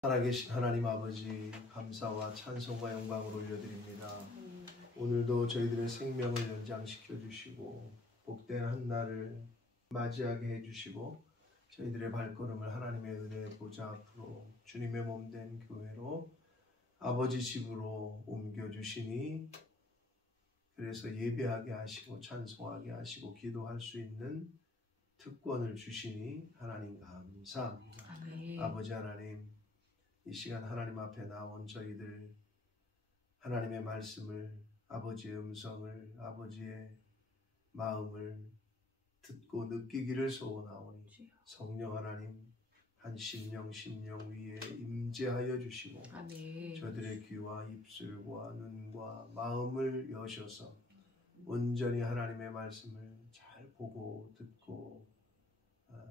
살아계신 하나님 아버지, 감사와 찬송과 영광을 올려드립니다. 오늘도 저희들의 생명을 연장시켜 주시고 복된 한날을 맞이하게 해주시고 저희들의 발걸음을 하나님의 은혜의 보좌 앞으로 주님의 몸된 교회로 아버지 집으로 옮겨주시니, 그래서 예배하게 하시고 찬송하게 하시고 기도할 수 있는 특권을 주시니 하나님 감사합니다. 아멘. 아버지 하나님, 이 시간 하나님 앞에 나온 저희들, 하나님의 말씀을, 아버지의 음성을, 아버지의 마음을 듣고 느끼기를 소원하오니 성령 하나님 한 심령 위에 임재하여 주시고 아멘. 저들의 귀와 입술과 눈과 마음을 여셔서 온전히 하나님의 말씀을 잘 보고 듣고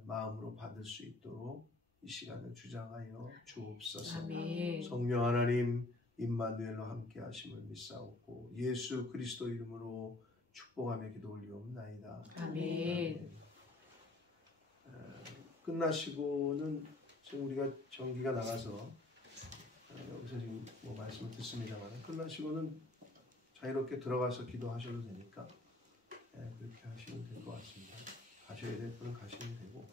마음으로 받을 수 있도록 이 시간을 주장하여 주옵소서. 아멘. 성령 하나님 임마누엘로 함께 하심을 믿사옵고 예수 그리스도 이름으로 축복하며 기도 올리옵나이다. 아멘. 끝나시고는 지금 우리가 전기가 나가서 여기서 지금 뭐 말씀을 듣습니다만, 끝나시고는 자유롭게 들어가서 기도하셔도 되니까 그렇게 하시면 될 것 같습니다. 가셔야 될 분은 가시면 되고,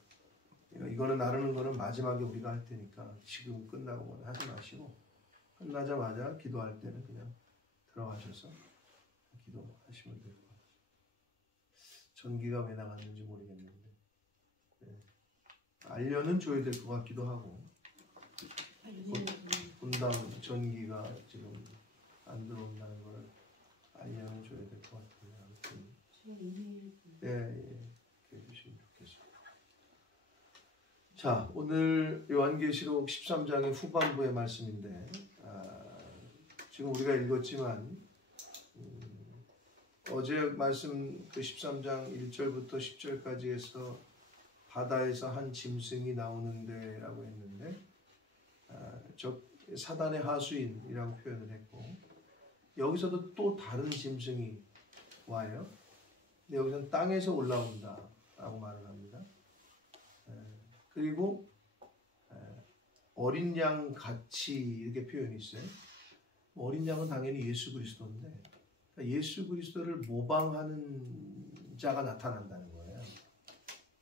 이거는 나르는 거는 마지막에 우리가 할 테니까 지금 끝나고 하지 마시고 끝나자마자 기도할 때는 그냥 들어가셔서 기도하시면 될 것 같아요. 전기가 왜 나갔는지 모르겠는데 알려는 줘야 될 것 같기도 하고, 분당 전기가 지금 안 들어온다는 걸 알려는 줘야 될 것 같은데, 아무튼 해주시면 좋겠습니다. 자, 오늘 요한계시록 13장의 후반부의 말씀인데, 지금 우리가 읽었지만 어제 말씀 그 13장 1절부터 10절까지 해서 바다에서 한 짐승이 나오는데 라고 했는데, 저 사단의 하수인이라고 표현을 했고, 여기서도 또 다른 짐승이 와요. 근데 여기서는 땅에서 올라온다 라고 말을 합니다. 그리고 어린 양 같이 이렇게 표현이 있어요. 어린 양은 당연히 예수 그리스도인데, 예수 그리스도를 모방하는 자가 나타난다는 거예요.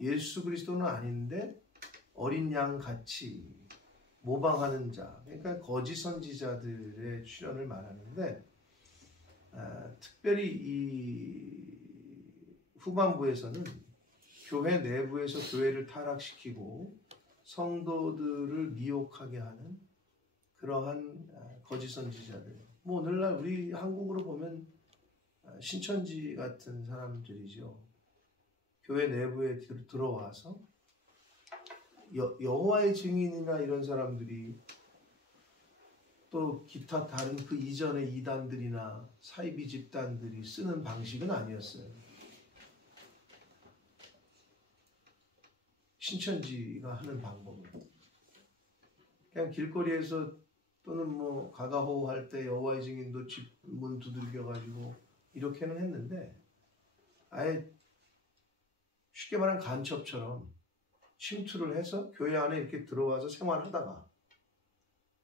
예수 그리스도는 아닌데 어린 양 같이 모방하는 자, 그러니까 거짓 선지자들의 출현을 말하는데, 특별히 이 후반부에서는 교회 내부에서 교회를 타락시키고 성도들을 미혹하게 하는 그러한 거짓 선지자들, 뭐 오늘날 우리 한국으로 보면 신천지 같은 사람들이죠. 교회 내부에 들어와서 여호와의 증인이나 이런 사람들이, 또 기타 다른 그 이전의 이단들이나 사이비 집단들이 쓰는 방식은 아니었어요. 신천지가 하는 방법은 그냥 길거리에서 또는 뭐 가가호호 할 때 여호와의 증인도 집 문 두들겨 가지고 이렇게는 했는데, 아예 쉽게 말하면 간첩처럼 침투를 해서 교회 안에 이렇게 들어와서 생활하다가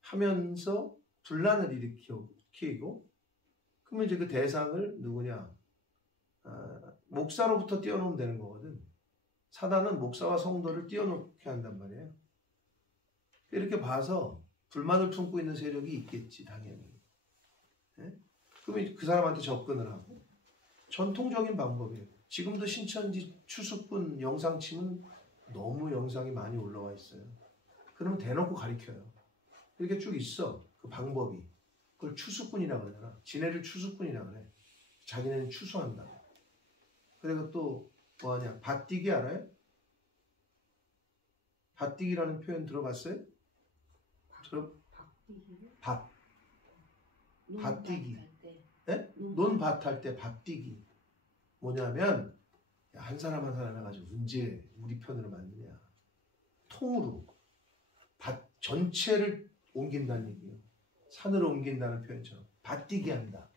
하면서 분란을 일으키고, 그러면 이제 그 대상을 누구냐, 목사로부터 떼어놓으면 되는 거거든. 사단은 목사와 성도를 떼어놓게 한단 말이에요. 이렇게 봐서 불만을 품고 있는 세력이 있겠지, 당연히. 그러면 그 사람한테 접근을 하고, 전통적인 방법이에요. 지금도 신천지 추수꾼 영상 치면 너무 영상이 많이 올라와 있어요. 그러면 대놓고 가리켜요. 이렇게 쭉 있어, 그 방법이. 그걸 추수꾼이라고 그러잖아. 지네를 추수꾼이라고 그래. 자기네는 추수한다. 그리고 또 뭐하냐, 밭뛰기 알아요? 밭뛰기라는 표현 들어봤어요? 밭뛰기. 네? 논밭 할 때 밭뛰기. 뭐냐면, 한 사람 한 사람 해가지고 언제 우리 편으로 만드냐, 통으로 밭 전체를 옮긴다는 얘기예요. 산으로 옮긴다는 표현처럼 밭뛰기 한다.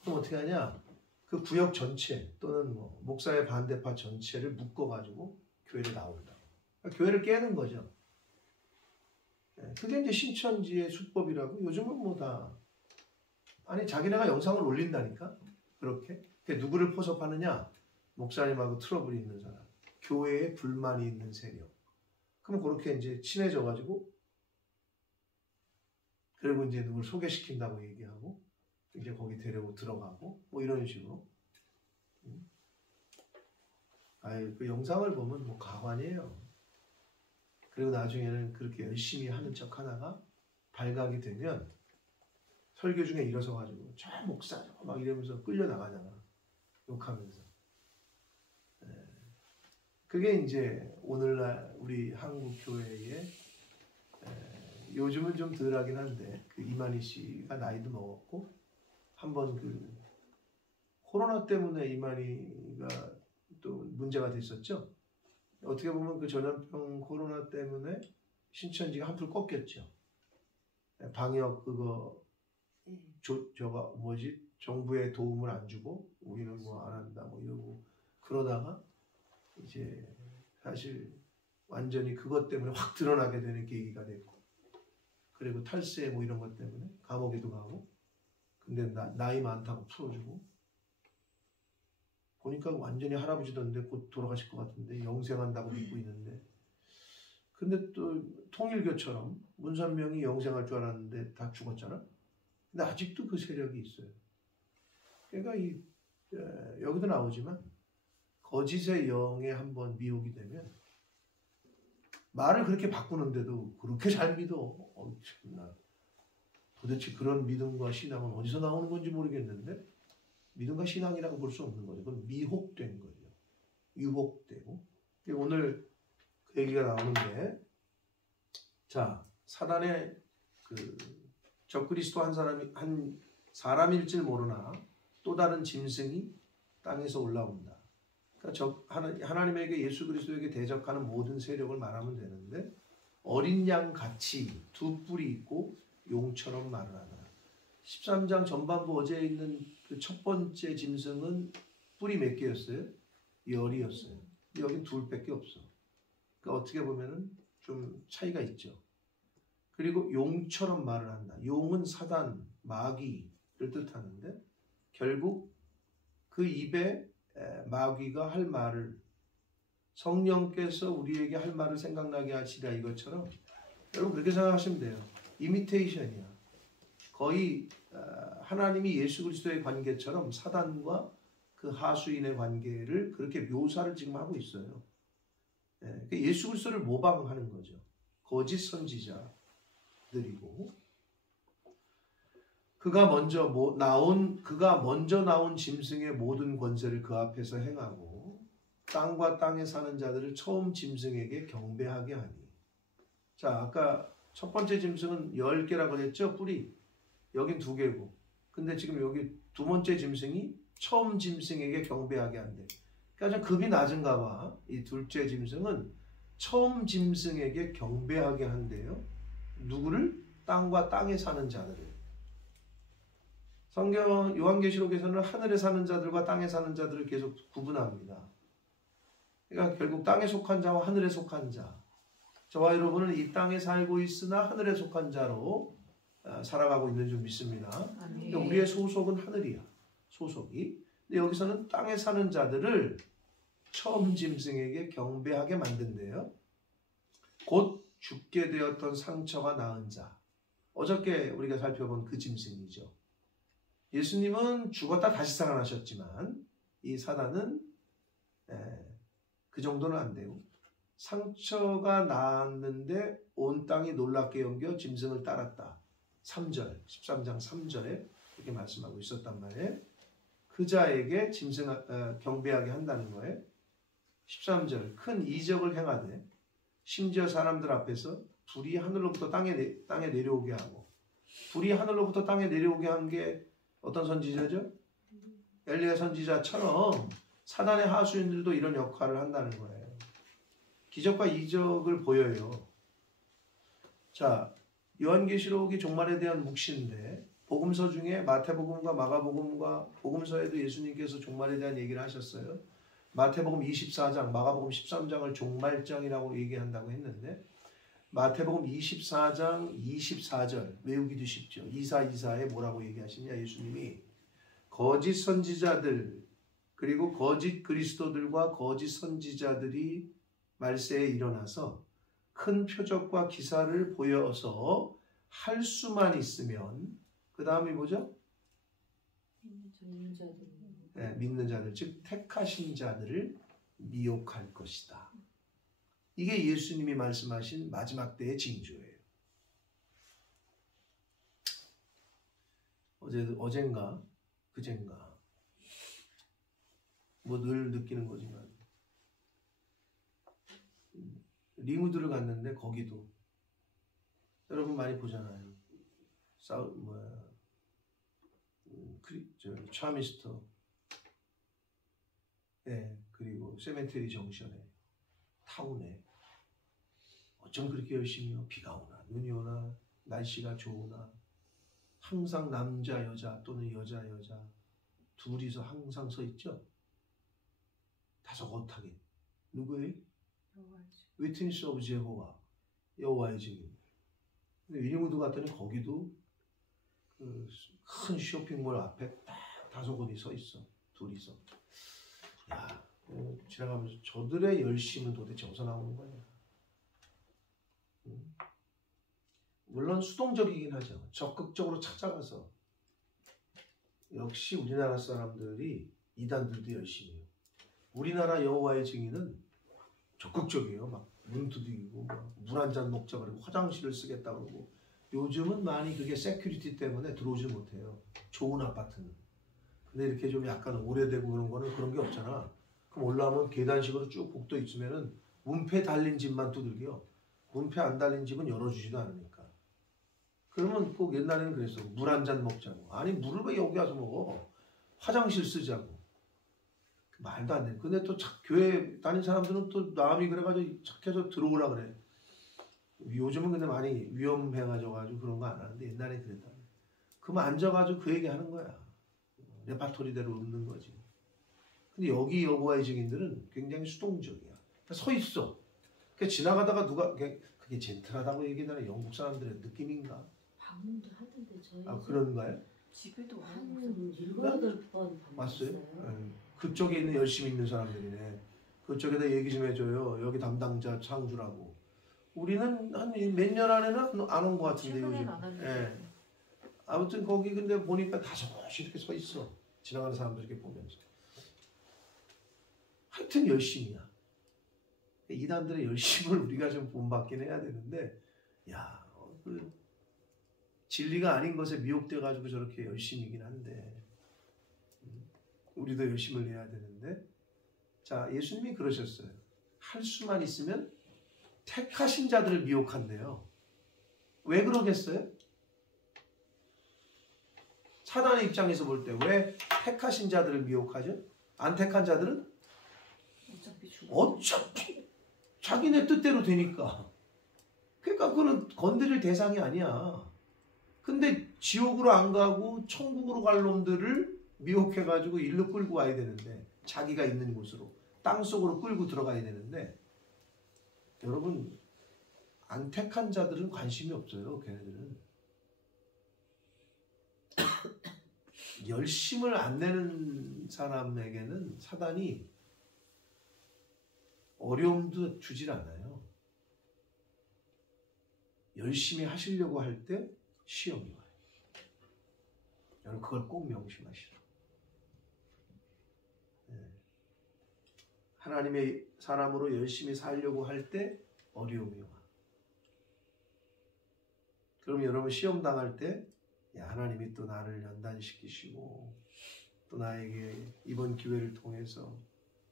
그럼 어떻게 하냐, 그 구역 전체 또는 뭐 목사의 반대파 전체를 묶어가지고 교회를 나온다. 그러니까 교회를 깨는 거죠. 그게 이제 신천지의 수법이라고. 요즘은 뭐 다 아니 자기네가 영상을 올린다니까. 그렇게 누구를 포섭하느냐? 목사님하고 트러블이 있는 사람, 교회에 불만이 있는 세력. 그럼 그렇게 이제 친해져가지고 그리고 이제 누굴 소개시킨다고 얘기하고 이제 거기 데리고 들어가고 뭐 이런 식으로. 아유, 그 영상을 보면 뭐 가관이에요. 그리고 나중에는 그렇게 열심히 하는 척 하다가 발각이 되면 설교 중에 일어서가지고 저 목사 막 이러면서 끌려나가잖아. 욕하면서. 그게 이제 오늘날 우리 한국 교회의 요즘은 좀 덜하긴 한데 그 이만희 씨가 나이도 먹었고 한번 그 코로나 때문에 이만희가 또 문제가 됐었죠. 어떻게 보면 그 전염병 코로나 때문에 신천지가 한풀 꺾였죠. 방역 그거 저거 뭐지 정부의 도움을 안 주고 우리는 뭐 안 한다 뭐 이러고 그러다가 이제 사실 완전히 그것 때문에 확 드러나게 되는 계기가 됐고 그리고 탈세 뭐 이런 것 때문에 감옥에도 가고 근데 나이 많다고 풀어주고 보니까 완전히 할아버지던데 곧 돌아가실 것 같은데 영생한다고 믿고 있는데 근데 또 통일교처럼 문선명이 영생할 줄 알았는데 다 죽었잖아. 근데 아직도 그 세력이 있어요. 그러니까 여기도 나오지만 거짓의 영에 한번 미혹이 되면 말을 그렇게 바꾸는데도 그렇게 잘 믿어. 참나. 도대체 그런 믿음과 신앙은 어디서 나오는 건지 모르겠는데 믿음과 신앙이라고 볼 수 없는 거죠. 그건 미혹된 거죠. 유혹되고. 오늘 그 얘기가 나오는데 자 사단의 그 적그리스도 한 사람일 모르나 또 다른 짐승이 땅에서 올라온다. 그러니까 하나님에게 예수 그리스도에게 대적하는 모든 세력을 말하면 되는데 어린 양 같이 두 뿔이 있고 용처럼 말을 하더라. 13장 전반부 어제 있는 그 첫 번째 짐승은 뿔이 몇 개였어요? 10이었어요. 여긴 둘밖에 없어. 그러니까 어떻게 보면은 좀 차이가 있죠. 그리고 용처럼 말을 한다. 용은 사단, 마귀를 뜻하는데 결국 그 입에 마귀가 할 말을 성령께서 우리에게 할 말을 생각나게 하시라 이것처럼 여러분 그렇게 생각하시면 돼요. 이미테이션이야. 거의 하나님이 예수 그리스도의 관계처럼 사단과 그 하수인의 관계를 그렇게 묘사를 지금 하고 있어요. 예수 그리스도를 모방하는 거죠. 거짓 선지자들이고 그가 먼저 나온 짐승의 모든 권세를 그 앞에서 행하고 땅과 땅에 사는 자들을 처음 짐승에게 경배하게 하니. 자, 아까 첫 번째 짐승은 10개라 그랬죠? 뿔이. 여긴 2개고. 근데 지금 여기 두 번째 짐승이 처음 짐승에게 경배하게 한대. 그러니까 좀 급이 낮은가 봐. 이 둘째 짐승은 처음 짐승에게 경배하게 한대요. 누구를? 땅과 땅에 사는 자들을. 성경 요한계시록에서는 하늘에 사는 자들과 땅에 사는 자들을 계속 구분합니다. 그러니까 결국 땅에 속한 자와 하늘에 속한 자. 저와 여러분은 이 땅에 살고 있으나 하늘에 속한 자로 살아가고 있는 줄 믿습니다. 그러니까 우리의 소속은 하늘이야. 소속이. 근데 여기서는 땅에 사는 자들을 처음 짐승에게 경배하게 만든대요. 곧 죽게 되었던 상처가 나은 자. 어저께 우리가 살펴본 그 짐승이죠. 예수님은 죽었다 다시 살아나셨지만 이 사단은 그 정도는 안 되고 상처가 나았는데 온 땅이 놀랍게 여겨 짐승을 따랐다. 3절, 13장 3절에 이렇게 말씀하고 있었단 말이에요. 그 자에게 경배하게 한다는 거예요. 13절, 큰 이적을 행하되 심지어 사람들 앞에서 불이 하늘로부터 땅에 내려오게 하고 불이 하늘로부터 땅에 내려오게 한 게 어떤 선지자죠? 엘리야 선지자처럼 사단의 하수인들도 이런 역할을 한다는 거예요. 기적과 이적을 보여요. 자, 요한계시록이 종말에 대한 묵시인데 복음서 중에 마태복음과 마가복음과 복음서에도 예수님께서 종말에 대한 얘기를 하셨어요. 마태복음 24장, 마가복음 13장을 종말장이라고 얘기한다고 했는데 마태복음 24장 24절 외우기도 쉽죠. 24에 뭐라고 얘기하시냐? 예수님이 거짓 선지자들 그리고 거짓 그리스도들과 거짓 선지자들이 말세에 일어나서 큰 표적과 기사를 보여서 할 수만 있으면 그 다음이 뭐죠? 네, 믿는 자들, 즉 택하신 자들을 미혹할 것이다. 이게 예수님이 말씀하신 마지막 때의 징조예요. 어젠가 그젠가 뭐 늘 느끼는 거지만 리무드를 갔는데 거기도 여러분 많이 보잖아요. 차미스터, 네, 그리고 세멘테리 정션에 타운에 어쩜 그렇게 열심히 해요? 비가 오나 눈이 오나 날씨가 좋으나 항상 남자 여자 또는 여자 둘이서 항상 서 있죠. 다소곳하게. 누구예요? 위트니스 오브 제호와 여호와의 증인. 근데 위니무드 갔더니 거기도 그 큰 쇼핑몰 앞에 딱 다소곳이 서 있어. 둘이서. 야, 지나가면서 저들의 열심은 도대체 어디서 나오는 거냐? 물론 수동적이긴 하죠. 적극적으로 찾아가서. 역시 우리나라 사람들이 이단들도 열심히 해요. 우리나라 여호와의 증인은 적극적이에요. 막 문 두드리고 물 한 잔 먹자 그러고 화장실을 쓰겠다 그러고. 요즘은 많이 그게 세큐리티 때문에 들어오지 못해요. 좋은 아파트는. 근데 이렇게 좀 약간 오래되고 그런 거는 그런 게 없잖아. 그럼 올라오면 계단식으로 쭉 복도 있으면은 문패 달린 집만 두들겨. 문패 안 달린 집은 열어주지도 않으니까. 그러면 꼭 옛날에는 그랬어. 물 한 잔 먹자고. 아니 물을 왜 여기 와서 먹어? 화장실 쓰자고. 말도 안 돼. 근데 또 교회 다닌 사람들은 또 마음이 그래가지고 착해서 들어오라 그래. 요즘은 근데 많이 위험해가지고 그런 거 안 하는데 옛날에 그랬다. 그럼 앉아가지고 그 얘기 하는 거야. 레파토리대로 웃는 거지. 근데 여기 여호와의 증인들은 굉장히 수동적이야. 서 있어. 지나가다가 누가 그게 젠틀하다고 얘기하는 영국 사람들의 느낌인가? 방문도 하는데 저희 그런가요? 집에도 한 7-8번 봤어요? 그쪽에 있는 열심히 있는 사람들이네. 그쪽에다 얘기 좀 해줘요. 여기 담당자 창주라고. 우리는 한 몇 년 안에는 안 온 것 같은데 요즘. 예. 아무튼 거기 근데 보니까 다섯이 이렇게 서 있어. 지나가는 사람들 이렇게 보면서. 하여튼 열심이야. 이단들의 열심을 우리가 좀 본받긴 해야 되는데, 야, 그 진리가 아닌 것에 미혹돼가지고 저렇게 열심이긴 한데, 우리도 열심을 해야 되는데, 자, 예수님이 그러셨어요. 할 수만 있으면 택하신 자들을 미혹한대요. 왜 그러겠어요? 사단의 입장에서 볼 때 왜 택하신 자들을 미혹하죠? 안 택한 자들은? 어차피 자기네 뜻대로 되니까. 그러니까 그거는 건드릴 대상이 아니야. 근데 지옥으로 안 가고 천국으로 갈 놈들을 미혹해가지고 일로 끌고 와야 되는데, 자기가 있는 곳으로 땅속으로 끌고 들어가야 되는데, 여러분 안 택한 자들은 관심이 없어요. 걔네들은 열심을 안 내는 사람에게는 사단이 어려움도 주질 않아요. 열심히 하시려고 할 때 시험이 와요. 여러분 그걸 꼭 명심하시라. 하나님의 사람으로 열심히 살려고 할 때 어려움이 와. 그럼 여러분 시험 당할 때 하나님이 또 나를 연단시키시고 또 나에게 이번 기회를 통해서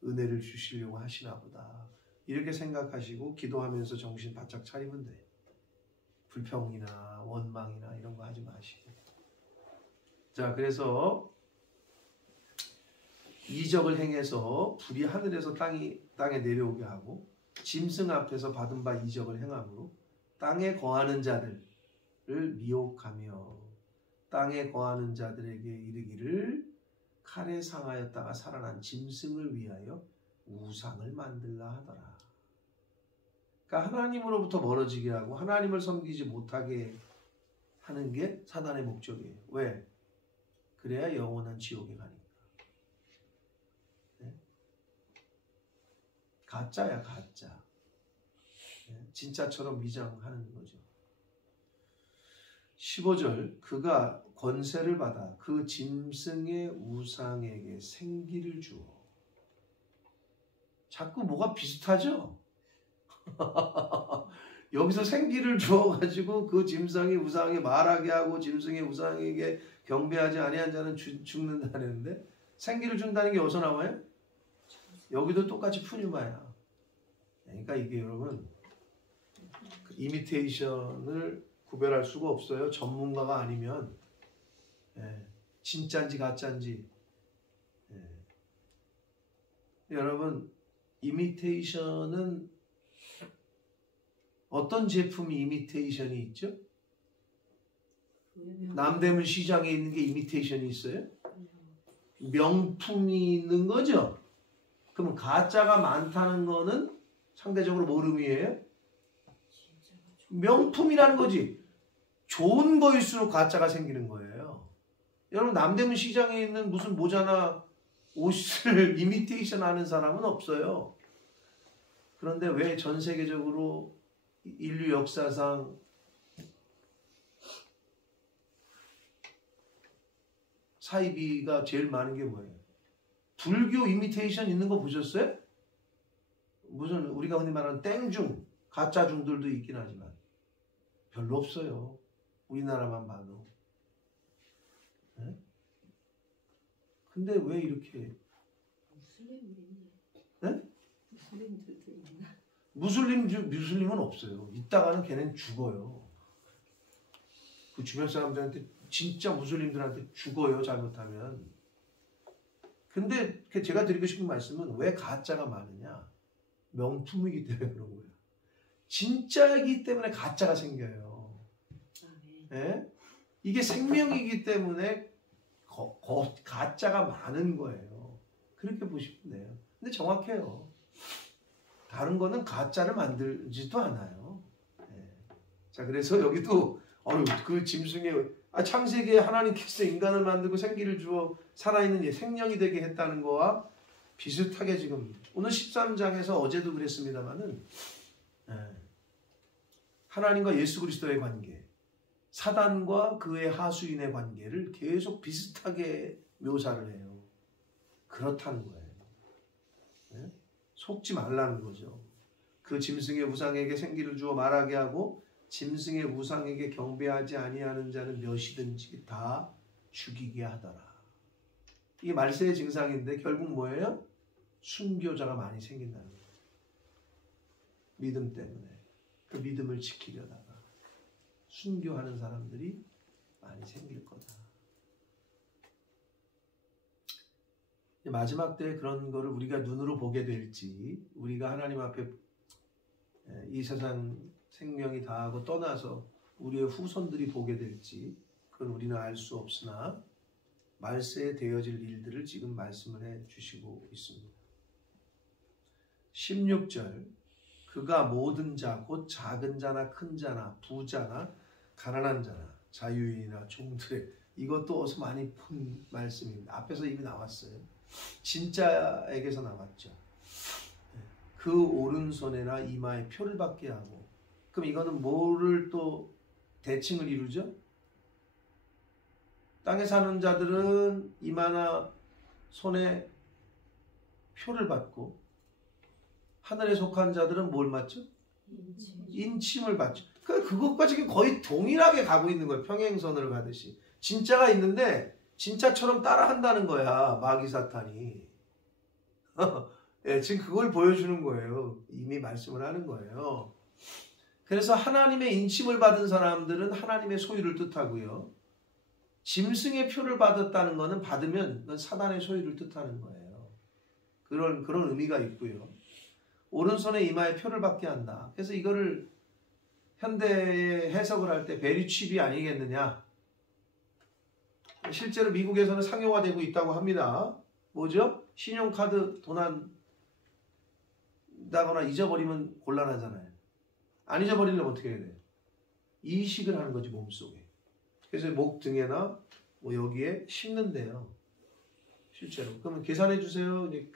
은혜를 주시려고 하시나 보다. 이렇게 생각하시고 기도하면서 정신 바짝 차리면 돼요. 불평이나 원망이나 이런 거 하지 마시고. 자, 그래서 이적을 행해서 불이 하늘에서 땅에 내려오게 하고 짐승 앞에서 받은 바 이적을 행함으로 땅에 거하는 자들을 미혹하며 땅에 거하는 자들에게 이르기를 칼에 상하였다가 살아난 짐승을 위하여 우상을 만들라 하더라. 그러니까 하나님으로부터 멀어지게 하고 하나님을 섬기지 못하게 하는 게 사단의 목적이에요. 왜? 그래야 영원한 지옥에 가니까. 네? 가짜야, 가짜. 네? 진짜처럼 위장하는 거죠. 15절, 그가 권세를 받아 그 짐승의 우상에게 생기를 주어. 자꾸 뭐가 비슷하죠? 여기서 생기를 주어가지고 그 짐승이 우상에 말하게 하고 짐승의 우상에게 경배하지 아니한 자는 죽는다는데, 생기를 준다는 게 어디서 나와요? 여기도 똑같이 푸뉴마야. 그러니까 이게 여러분 그 이미테이션을 구별할 수가 없어요. 전문가가 아니면. 진짜인지 가짜인지. 여러분, 이미테이션은 어떤 제품이 이미테이션이 있죠? 남대문 시장에 있는 게 이미테이션이 있어요? 명품이 있는 거죠? 그러면 가짜가 많다는 거는 상대적으로 뭘 의미해요? 명품이라는 거지. 좋은 거일수록 가짜가 생기는 거예요. 여러분, 남대문 시장에 있는 무슨 모자나 옷을 이미테이션 하는 사람은 없어요. 그런데 왜 전 세계적으로 인류 역사상 사이비가 제일 많은 게 뭐예요? 불교 이미테이션 있는 거 보셨어요? 무슨 우리가 흔히 말하는 땡중, 가짜중들도 있긴 하지만 별로 없어요. 우리나라만 봐도. 네? 근데 왜 이렇게? 네? 무슬림들도 있나? 무슬림은 없어요. 있다가는 걔는 죽어요. 그 주변 사람들한테, 진짜 무슬림들한테 죽어요, 잘못하면. 근데 제가 드리고 싶은 말씀은 왜 가짜가 많으냐? 명품이기 때문에 그런 거예요. 진짜이기 때문에 가짜가 생겨요. 네? 이게 생명이기 때문에 가짜가 많은 거예요. 그렇게 보시면 돼요. 근데 정확해요. 다른 거는 가짜를 만들지도 않아요. 네. 자, 그래서 여기도 그 짐승의 창세기에 하나님께서 인간을 만들고 생기를 주어 살아있는 생명이 되게 했다는 거와 비슷하게 지금 오늘 13장에서 어제도 그랬습니다만은 하나님과 예수 그리스도의 관계, 사단과 그의 하수인의 관계를 계속 비슷하게 묘사를 해요. 그렇다는 거예요. 네? 속지 말라는 거죠. 그 짐승의 우상에게 생기를 주어 말하게 하고 짐승의 우상에게 경배하지 아니하는 자는 몇이든지 다 죽이게 하더라. 이게 말세의 증상인데 결국 뭐예요? 순교자가 많이 생긴다는 거예요. 믿음 때문에. 그 믿음을 지키려다가 순교하는 사람들이 많이 생길 거다. 마지막 때 그런 거를 우리가 눈으로 보게 될지, 우리가 하나님 앞에 이 세상 생명이 다하고 떠나서 우리의 후손들이 보게 될지, 그건 우리는 알 수 없으나 말세에 되어질 일들을 지금 말씀을 해 주시고 있습니다. 16절, 그가 모든 자, 곧 작은 자나 큰 자나 부자나 가난한 자나 자유인이나 종들의, 이것도 어서 많이 본 말씀입니다. 앞에서 이미 나왔어요. 진짜에게서 나왔죠. 그 오른손에나 이마에 표를 받게 하고. 그럼 이거는 뭐를 또 대칭을 이루죠? 땅에 사는 자들은 이마나 손에 표를 받고, 하늘에 속한 자들은 뭘 받죠? 인침을 받죠. 그것과 지금 거의 동일하게 가고 있는 거예요. 평행선을 가듯이. 진짜가 있는데 진짜처럼 따라한다는 거야, 마귀 사탄이. 예, 지금 그걸 보여주는 거예요. 이미 말씀을 하는 거예요. 그래서 하나님의 인침을 받은 사람들은 하나님의 소유를 뜻하고요. 짐승의 표를 받았다는 것은 받으면 그건 사단의 소유를 뜻하는 거예요. 그런 의미가 있고요. 오른손에 이마에 표를 받게 한다. 그래서 이거를 현대에 해석을 할 때 베리칩이 아니겠느냐. 실제로 미국에서는 상용화되고 있다고 합니다. 뭐죠? 신용카드 도난다거나 잊어버리면 곤란하잖아요. 안 잊어버리려면 어떻게 해야 돼? 이식을 하는 거지 몸속에. 그래서 목 등에나 뭐 여기에 심는데요. 실제로. 그러면 계산해 주세요. 이제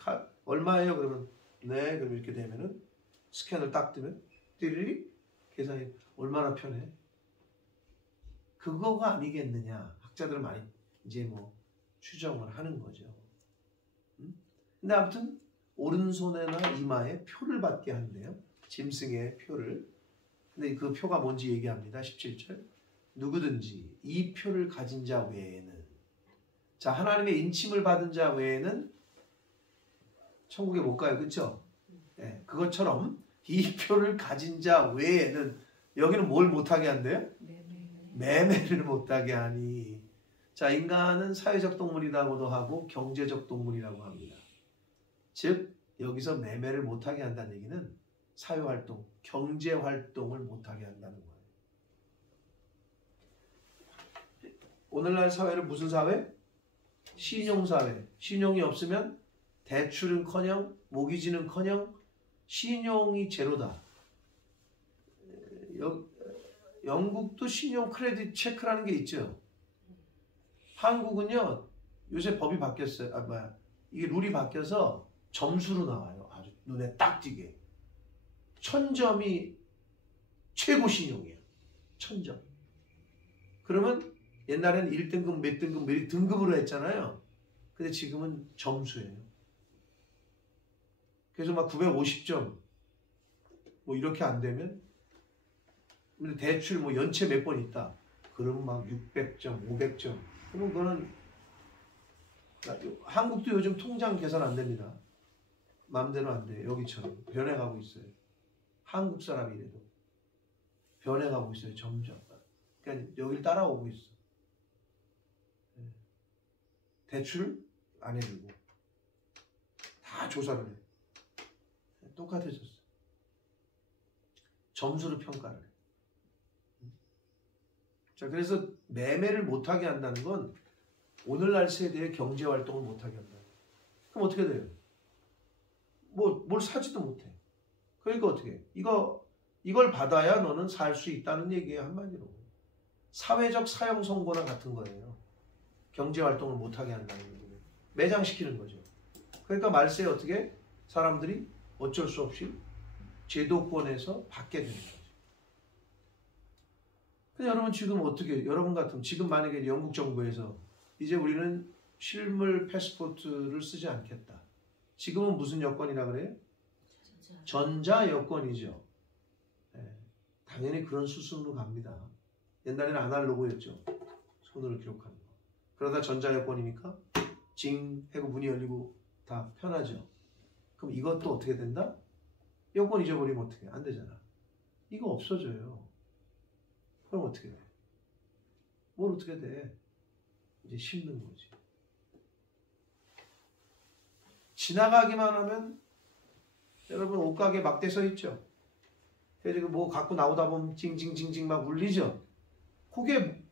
얼마예요? 그러면 네. 그럼 이렇게 되면은 스캔을 딱 뜨면 띠리리 계산이 얼마나 편해? 그거가 아니겠느냐. 학자들은 많이 이제 뭐 추정을 하는 거죠. 근데 아무튼 오른손에나 이마에 표를 받게 한대요. 짐승의 표를. 근데 그 표가 뭔지 얘기합니다. 17절. 누구든지 이 표를 가진 자 외에는, 자, 하나님의 인침을 받은 자 외에는 천국에 못 가요. 그렇죠? 네, 그것처럼 이 표를 가진 자 외에는 여기는 뭘 못하게 한대요? 매매를 못하게 하니. 자, 인간은 사회적 동물이라고도 하고 경제적 동물이라고 합니다. 즉 여기서 매매를 못하게 한다는 얘기는 사회활동, 경제활동을 못하게 한다는 거예요. 오늘날 사회는 무슨 사회? 신용사회. 신용이 없으면 대출은커녕 모기지는커녕 신용이 제로다. 영국도 신용 크레딧 체크라는 게 있죠. 한국은요 요새 법이 바뀌었어요. 이게 룰이 바뀌어서 점수로 나와요. 아주 눈에 딱 띄게. 1000점이 최고 신용이에요. 1000점. 그러면 옛날에는 1등급, 몇 등급, 몇 등급으로 했잖아요. 근데 지금은 점수예요. 그래서 막 950점 뭐 이렇게 안 되면, 근데 대출 뭐 연체 몇 번 있다. 그러면 막 600점, 500점. 그러면 그거는, 한국도 요즘 통장 계산 안 됩니다. 마음대로 안 돼요. 여기처럼 변해가고 있어요. 한국 사람이래도 변해가고 있어요. 점점. 그러니까 여길 따라오고 있어. 대출 안 해주고 다 조사를 해. 똑같아졌어. 점수로 평가를 해. 자, 그래서 매매를 못하게 한다는 건 오늘날 세대의 경제활동을 못하게 한다. 그럼 어떻게 돼요? 뭘 사지도 못해. 그러니까 어떻게 해? 이걸 받아야 너는 살 수 있다는 얘기예요. 한마디로. 사회적 사형 선고나 같은 거예요. 경제활동을 못하게 한다는 얘기는. 매장시키는 거죠. 그러니까 말세에 어떻게 사람들이 어쩔 수 없이 제도권에서 받게 되는 거죠. 근데 여러분 지금 어떻게, 여러분 같으면 지금 만약에 영국 정부에서 이제 우리는 실물 패스포트를 쓰지 않겠다. 지금은 무슨 여권이라 그래요? 전자 여권이죠. 네, 당연히 그런 수순으로 갑니다. 옛날에는 아날로그였죠. 손으로 기록하는 거. 그러다 전자 여권이니까 징 하고 문이 열리고 다 편하죠. 그럼 이것도 어떻게 된다? 여권 잊어버리면 어떻게 해? 안 되잖아. 이거 없어져요. 그럼 어떻게 돼? 뭘 어떻게 돼? 이제 심는 거지. 지나가기만 하면, 여러분 옷가게 막대 서 있죠? 그래서 뭐 갖고 나오다 보면 징징징징 막 울리죠? 그게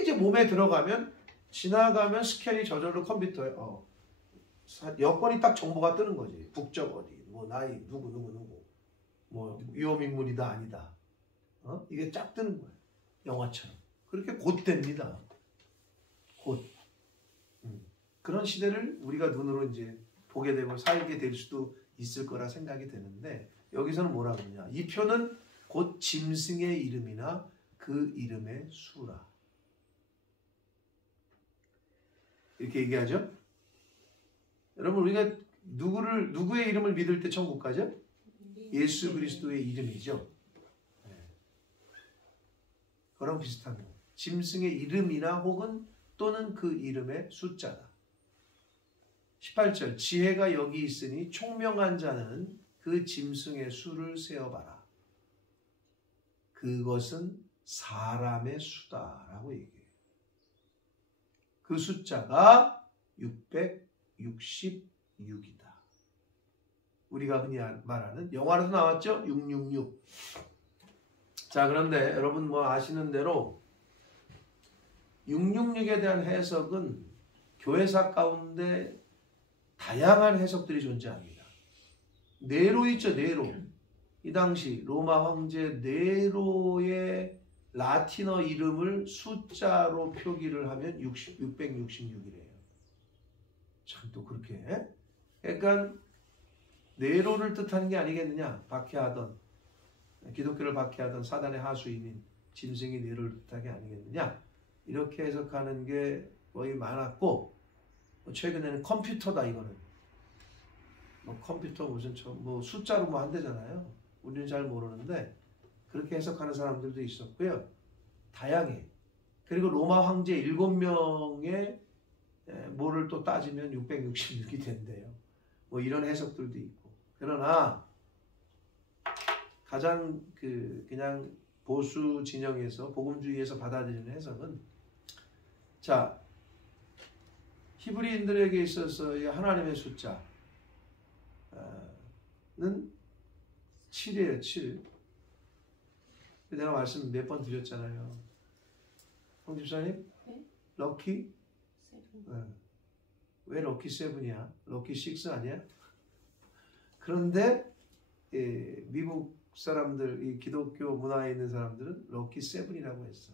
이제 몸에 들어가면, 지나가면 스캔이 저절로 컴퓨터에 여권이 딱 정보가 뜨는 거지. 국적 어디, 뭐 나이, 누구 뭐 위험인물이다 아니다. 이게 쫙 뜨는 거예요. 영화처럼. 그렇게 곧 됩니다. 곧. 그런 시대를 우리가 눈으로 이제 보게 되고 살게 될 수도 있을 거라 생각이 되는데, 여기서는 뭐라 그러냐. 이 표는 곧 짐승의 이름이나 그 이름의 수라. 이렇게 얘기하죠. 여러분 우리가 누구의 이름을 믿을 때 천국 가죠? 예수 그리스도의 이름이죠. 네. 그런 비슷한 거. 짐승의 이름이나 혹은 또는 그 이름의 숫자다. 18절. 지혜가 여기 있으니 총명한 자는 그 짐승의 수를 세어봐라. 그것은 사람의 수다라고 얘기해요. 그 숫자가 666이다. 우리가 흔히 말하는, 영화로도 나왔죠? 666. 자, 그런데 여러분 뭐 아시는 대로 666에 대한 해석은 교회사 가운데 다양한 해석들이 존재합니다. 네로 있죠, 네로. 이 당시 로마 황제 네로의 라틴어 이름을 숫자로 표기를 하면 666이래요. 참 또 그렇게. 그러니까 네로를 뜻하는 게 아니겠느냐. 박해하던, 기독교를 박해하던 사단의 하수인인 짐승이 네로를 뜻하는 게 아니겠느냐. 이렇게 해석하는 게 거의 많았고, 최근에는 컴퓨터다 이거는. 뭐 컴퓨터 무슨 뭐 숫자로 뭐 한대잖아요. 우리는 잘 모르는데 그렇게 해석하는 사람들도 있었고요. 다양해. 그리고 로마 황제 7명의 뭐를 또 따지면 666이 된대요. 뭐 이런 해석들도 있고. 그러나 가장 그냥 보수 진영에서 복음주의에서 받아들이는 해석은, 자, 히브리인들에게 있어서의 하나님의 숫자는 7이에요. 7. 내가 말씀 몇 번 드렸잖아요. 홍 집사님? 네? 럭키? 세븐. 왜 럭키 7이야? 럭키 6 아니야? 그런데 미국 사람들, 이 기독교 문화에 있는 사람들은 럭키 7이라고 했어.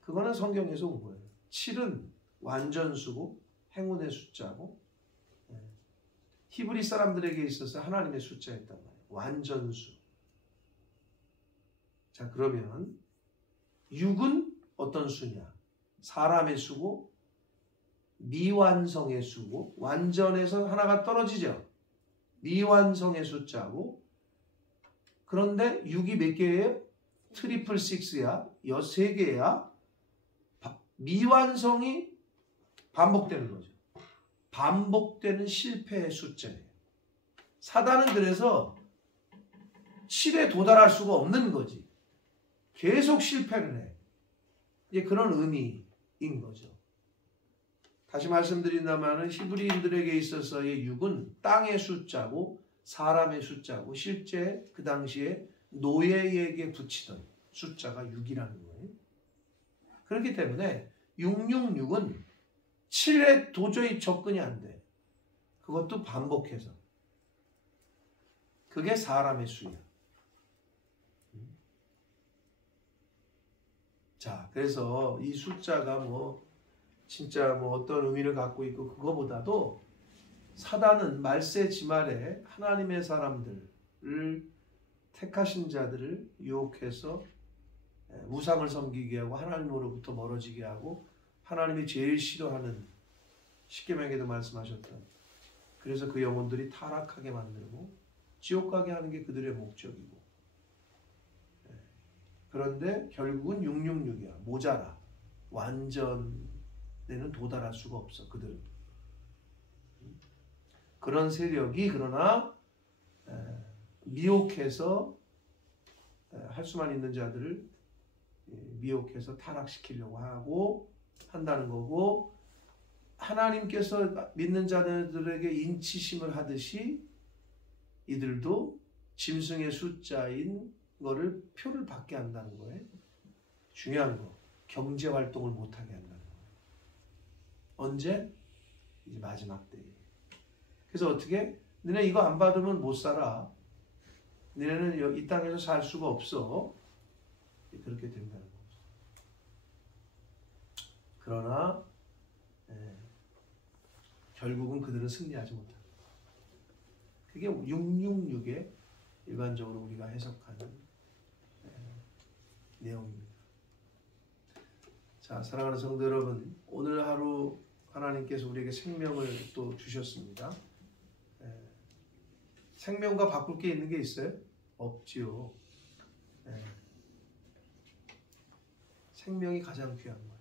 그거는 성경에서 온 거예요. 7은 완전수고 행운의 숫자고, 히브리 사람들에게 있어서 하나님의 숫자였단 말이에요. 완전수. 자, 그러면 6은 어떤 수냐? 사람의 수고, 미완성의 수고, 완전에서 하나가 떨어지죠. 미완성의 숫자고, 그런데 6이 몇 개예요? 트리플 6야. 3개야. 미완성이 반복되는 거죠. 반복되는 실패의 숫자예요. 사단은 그래서 7에 도달할 수가 없는 거지. 계속 실패를 해. 이제 그런 의미인 거죠. 다시 말씀드린다면 히브리인들에게 있어서의 6은 땅의 숫자고 사람의 숫자고, 실제 그 당시에 노예에게 붙이던 숫자가 6이라는 거예요. 그렇기 때문에 666은 7에 도저히 접근이 안 돼. 그것도 반복해서. 그게 사람의 수야. 자, 그래서 이 숫자가 진짜 어떤 의미를 갖고 있고, 그거보다도 사단은 말세 지말에 하나님의 사람들을, 택하신 자들을 유혹해서 우상을 섬기게 하고 하나님으로부터 멀어지게 하고, 하나님이 제일 싫어하는, 십계명에도 말씀하셨던, 그래서 그 영혼들이 타락하게 만들고 지옥 가게 하는 게 그들의 목적이고, 그런데 결국은 666이야. 모자라. 완전에는 도달할 수가 없어. 그들은. 그런 세력이 그러나 미혹해서 할 수만 있는 자들을 미혹해서 타락시키려고 하고 한다는 거고, 하나님께서 믿는 자들에게 인치심을 하듯이 이들도 짐승의 숫자인 거를 표를 받게 한다는 거예요. 중요한 거, 경제 활동을 못하게 한다는 거예요. 언제? 이제 마지막 때에. 그래서 어떻게? 너네 이거 안 받으면 못 살아. 너네는 이 땅에서 살 수가 없어. 그렇게 된다는 거죠. 그러나 결국은 그들은 승리하지 못합니다. 그게 666의 일반적으로 우리가 해석하는 내용입니다. 자, 사랑하는 성도 여러분, 오늘 하루 하나님께서 우리에게 생명을 또 주셨습니다. 생명과 바꿀 게 있는 게 있어요? 없지요. 생명이 가장 귀한 거예요.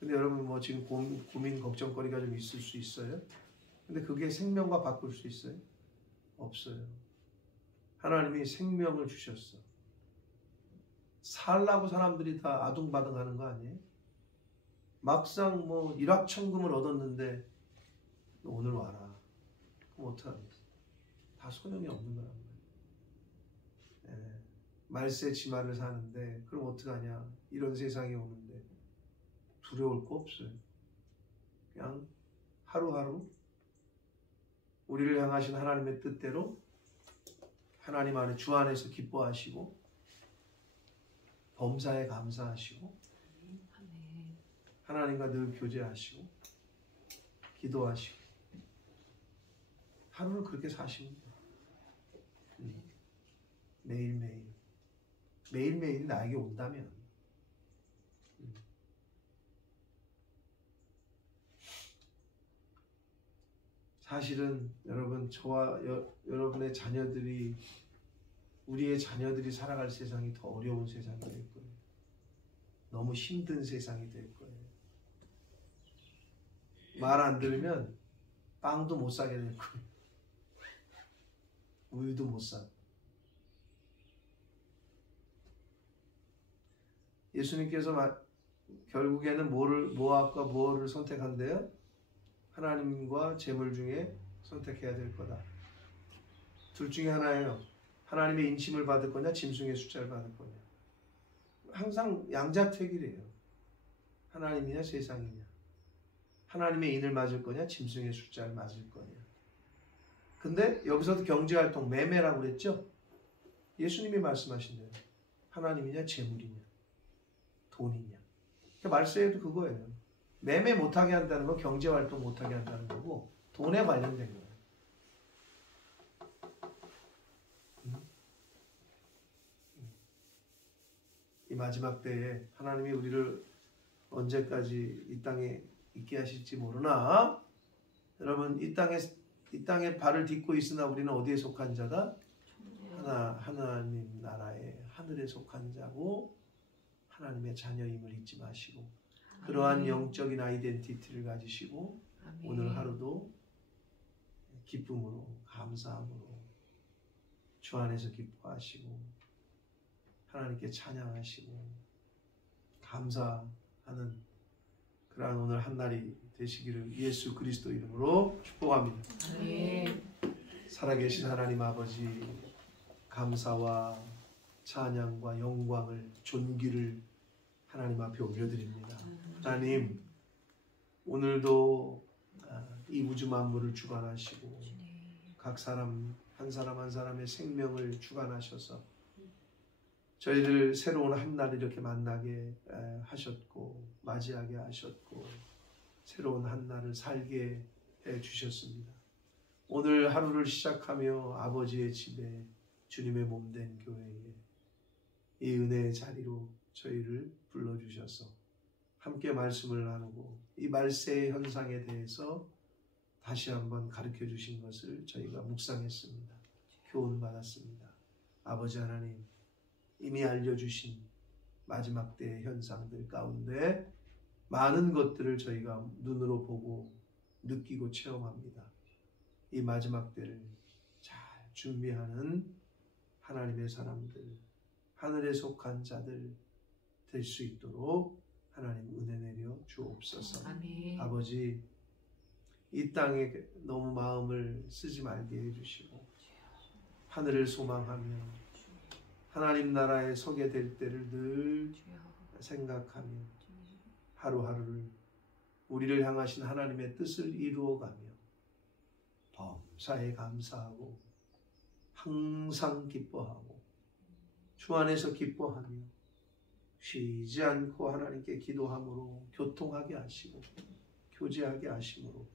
근데 여러분 지금 고민, 걱정거리가 좀 있을 수 있어요? 근데 그게 생명과 바꿀 수 있어요? 없어요. 하나님이 생명을 주셨어. 살라고 사람들이 다 아둥바둥 하는 거 아니에요? 막상 일확천금을 얻었는데 오늘 와라. 그럼 어떡하겠어? 다 소용이 없는 거란 말이에요. 말세 지말을 사는데 그럼 어떡하냐? 이런 세상이 오는데 두려울 거 없어요. 그냥 하루하루 우리를 향하신 하나님의 뜻대로 하나님 안에 주 안에서 기뻐하시고 범사에 감사하시고 아멘. 하나님과 늘 교제하시고 기도하시고 하루를 그렇게 사시면 돼요. 매일매일 매일매일이 나에게 온다면 사실은 여러분 저와 여러분의 자녀들이 우리의 자녀들이 살아갈 세상이 더 어려운 세상이 될 거예요. 너무 힘든 세상이 될 거예요. 말 안 들으면 빵도 못 사게 될 거예요. 우유도 못 사. 예수님께서 결국에는 뭐할까 뭐를 선택한대요? 하나님과 재물 중에 선택해야 될 거다. 둘 중에 하나예요. 하나님의 인침을 받을 거냐, 짐승의 숫자를 받을 거냐. 항상 양자택일이에요. 하나님이냐, 세상이냐. 하나님의 인을 맞을 거냐, 짐승의 숫자를 맞을 거냐. 근데 여기서도 경제활동, 매매라고 그랬죠? 예수님이 말씀하신 대로 하나님이냐, 재물이냐, 돈이냐. 그러니까 말세에도 그거예요. 매매 못하게 한다는 건 경제활동 못하게 한다는 거고 돈에 관련된 거예요. 이 마지막 때에 하나님이 우리를 언제까지 이 땅에 있게 하실지 모르나 여러분 이 땅에 발을 딛고 있으나 우리는 어디에 속한 자다? 하나님 나라의 하늘에 속한 자고 하나님의 자녀임을 잊지 마시고 그러한 영적인 아이덴티티를 가지시고 아멘. 오늘 하루도 기쁨으로 감사함으로 주 안에서 기뻐하시고 하나님께 찬양하시고 감사하는 그러한 오늘 한날이 되시기를 예수 그리스도 이름으로 축복합니다. 아멘. 살아계신 하나님 아버지 감사와 찬양과 영광을 존귀를 하나님 앞에 올려드립니다. 하나님 오늘도 이 우주 만물을 주관하시고 각 사람 한 사람의 생명을 주관하셔서 저희를 새로운 한날 이렇게 만나게 하셨고 맞이하게 하셨고 새로운 한날을 살게 해주셨습니다. 오늘 하루를 시작하며 아버지의 집에 주님의 몸된 교회에 이 은혜의 자리로 저희를 불러주셔서 함께 말씀을 나누고 이 말세의 현상에 대해서 다시 한번 가르쳐 주신 것을 저희가 묵상했습니다. 교훈 받았습니다. 아버지 하나님 이미 알려주신 마지막 때의 현상들 가운데 많은 것들을 저희가 눈으로 보고 느끼고 체험합니다. 이 마지막 때를 잘 준비하는 하나님의 사람들, 하늘에 속한 자들 될 수 있도록 하나님 은혜 내려 주옵소서. 아멘. 아버지 이 땅에 너무 마음을 쓰지 말게 해주시고 하늘을 소망하며 하나님 나라에 서게 될 때를 늘 생각하며 하루하루를 우리를 향하신 하나님의 뜻을 이루어가며 범사에 감사하고 항상 기뻐하고 주 안에서 기뻐하며 쉬지 않고 하나님께 기도함으로 교통하게 하시고 교제하게 하심으로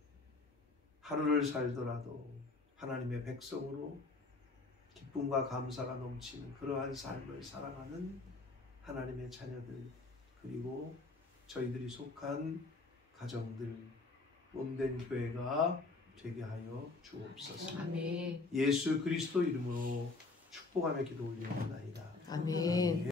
하루를 살더라도 하나님의 백성으로 기쁨과 감사가 넘치는 그러한 삶을 살아가는 하나님의 자녀들 그리고 저희들이 속한 가정들 몸된 교회가 되게 하여 주옵소서. 아멘. 예수 그리스도 이름으로 축복하며 기도 올려옵나이다. 아멘.